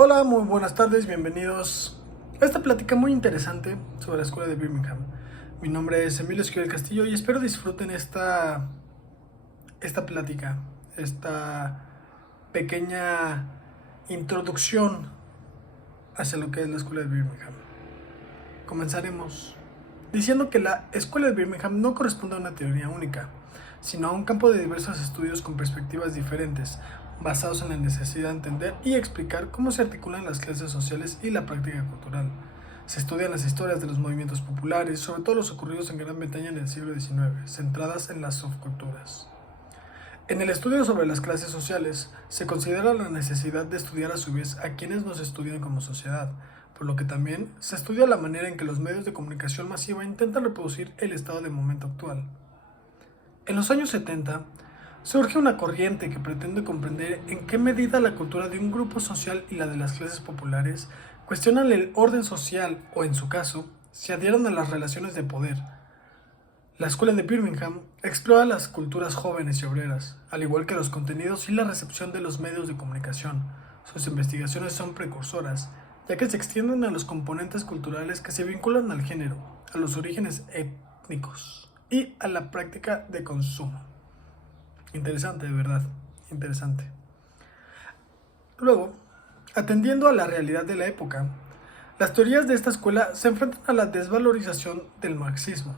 Hola, muy buenas tardes, bienvenidos a esta plática muy interesante sobre la escuela de Birmingham. Mi nombre es Emilio Esquivel Castillo y espero disfruten esta plática, esta pequeña introducción hacia lo que es la escuela de Birmingham. Comenzaremos diciendo que la escuela de Birmingham no corresponde a una teoría única, sino a un campo de diversos estudios con perspectivas diferentes, basados en la necesidad de entender y explicar cómo se articulan las clases sociales y la práctica cultural. Se estudian las historias de los movimientos populares, sobre todo los ocurridos en Gran Bretaña en el siglo XIX, centradas en las subculturas. En el estudio sobre las clases sociales, se considera la necesidad de estudiar a su vez a quienes nos estudian como sociedad, por lo que también se estudia la manera en que los medios de comunicación masiva intentan reproducir el estado de momento actual. En los años 70, surge una corriente que pretende comprender en qué medida la cultura de un grupo social y la de las clases populares cuestionan el orden social o, en su caso, se adhieren a las relaciones de poder. La escuela de Birmingham explora las culturas jóvenes y obreras, al igual que los contenidos y la recepción de los medios de comunicación. Sus investigaciones son precursoras, ya que se extienden a los componentes culturales que se vinculan al género, a los orígenes étnicos y a la práctica de consumo. Interesante, de verdad, interesante. Luego, atendiendo a la realidad de la época, las teorías de esta escuela se enfrentan a la desvalorización del marxismo,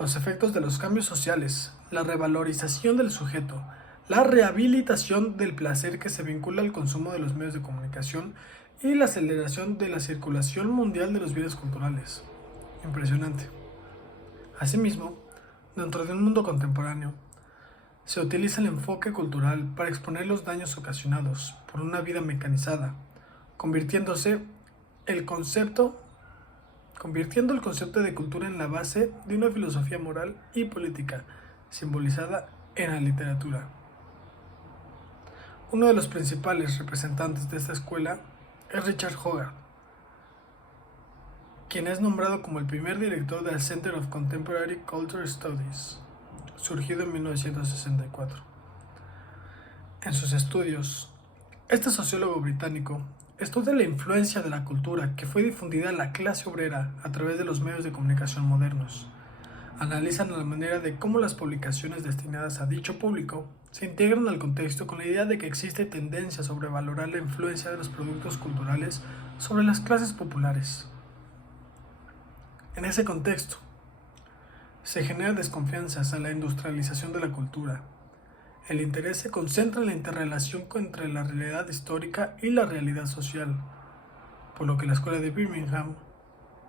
los efectos de los cambios sociales, la revalorización del sujeto, la rehabilitación del placer que se vincula al consumo de los medios de comunicación y la aceleración de la circulación mundial de los bienes culturales. Impresionante. Asimismo, dentro de un mundo contemporáneo, se utiliza el enfoque cultural para exponer los daños ocasionados por una vida mecanizada, convirtiendo el concepto de cultura en la base de una filosofía moral y política, simbolizada en la literatura. Uno de los principales representantes de esta escuela es Richard Hogarth, quien es nombrado como el primer director del Center of Contemporary Culture Studies, surgido en 1964. En sus estudios, este sociólogo británico estudia la influencia de la cultura que fue difundida a la clase obrera a través de los medios de comunicación modernos. Analizan la manera de cómo las publicaciones destinadas a dicho público se integran al contexto con la idea de que existe tendencia a sobrevalorar la influencia de los productos culturales sobre las clases populares. En ese contexto, se genera desconfianza hacia la industrialización de la cultura. El interés se concentra en la interrelación entre la realidad histórica y la realidad social, por lo que la escuela de Birmingham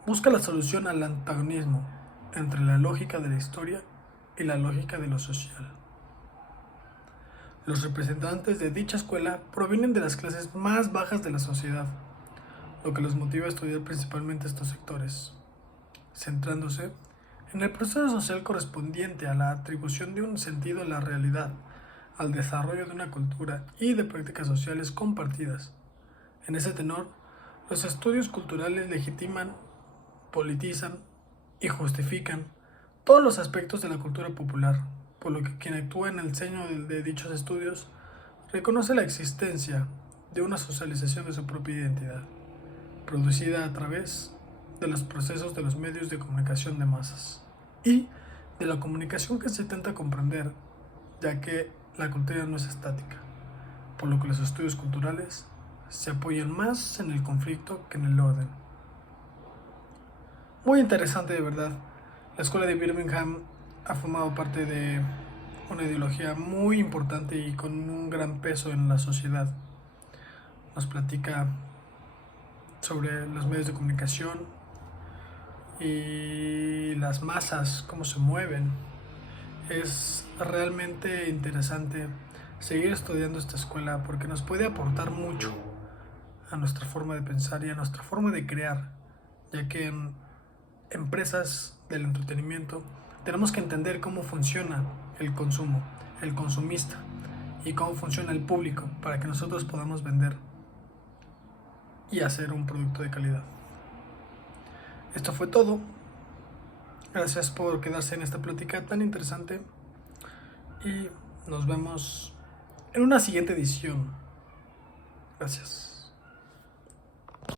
busca la solución al antagonismo entre la lógica de la historia y la lógica de lo social. Los representantes de dicha escuela provienen de las clases más bajas de la sociedad, lo que los motiva a estudiar principalmente estos sectores, centrándose en el proceso social correspondiente a la atribución de un sentido a la realidad, al desarrollo de una cultura y de prácticas sociales compartidas. En ese tenor, los estudios culturales legitiman, politizan y justifican todos los aspectos de la cultura popular, por lo que quien actúa en el seno de dichos estudios reconoce la existencia de una socialización de su propia identidad, producida a través de los procesos de los medios de comunicación de masas y de la comunicación que se intenta comprender, ya que la cultura no es estática, por lo que los estudios culturales se apoyan más en el conflicto que en el orden. Muy interesante, de verdad. La escuela de Birmingham ha formado parte de una ideología muy importante y con un gran peso en la sociedad. Nos platica sobre los medios de comunicación y las masas, cómo se mueven. Es realmente interesante seguir estudiando esta escuela porque nos puede aportar mucho a nuestra forma de pensar y a nuestra forma de crear, ya que en empresas del entretenimiento tenemos que entender cómo funciona el consumo, el consumista y cómo funciona el público para que nosotros podamos vender y hacer un producto de calidad. Esto fue todo. Gracias por quedarse en esta plática tan interesante y nos vemos en una siguiente edición. Gracias.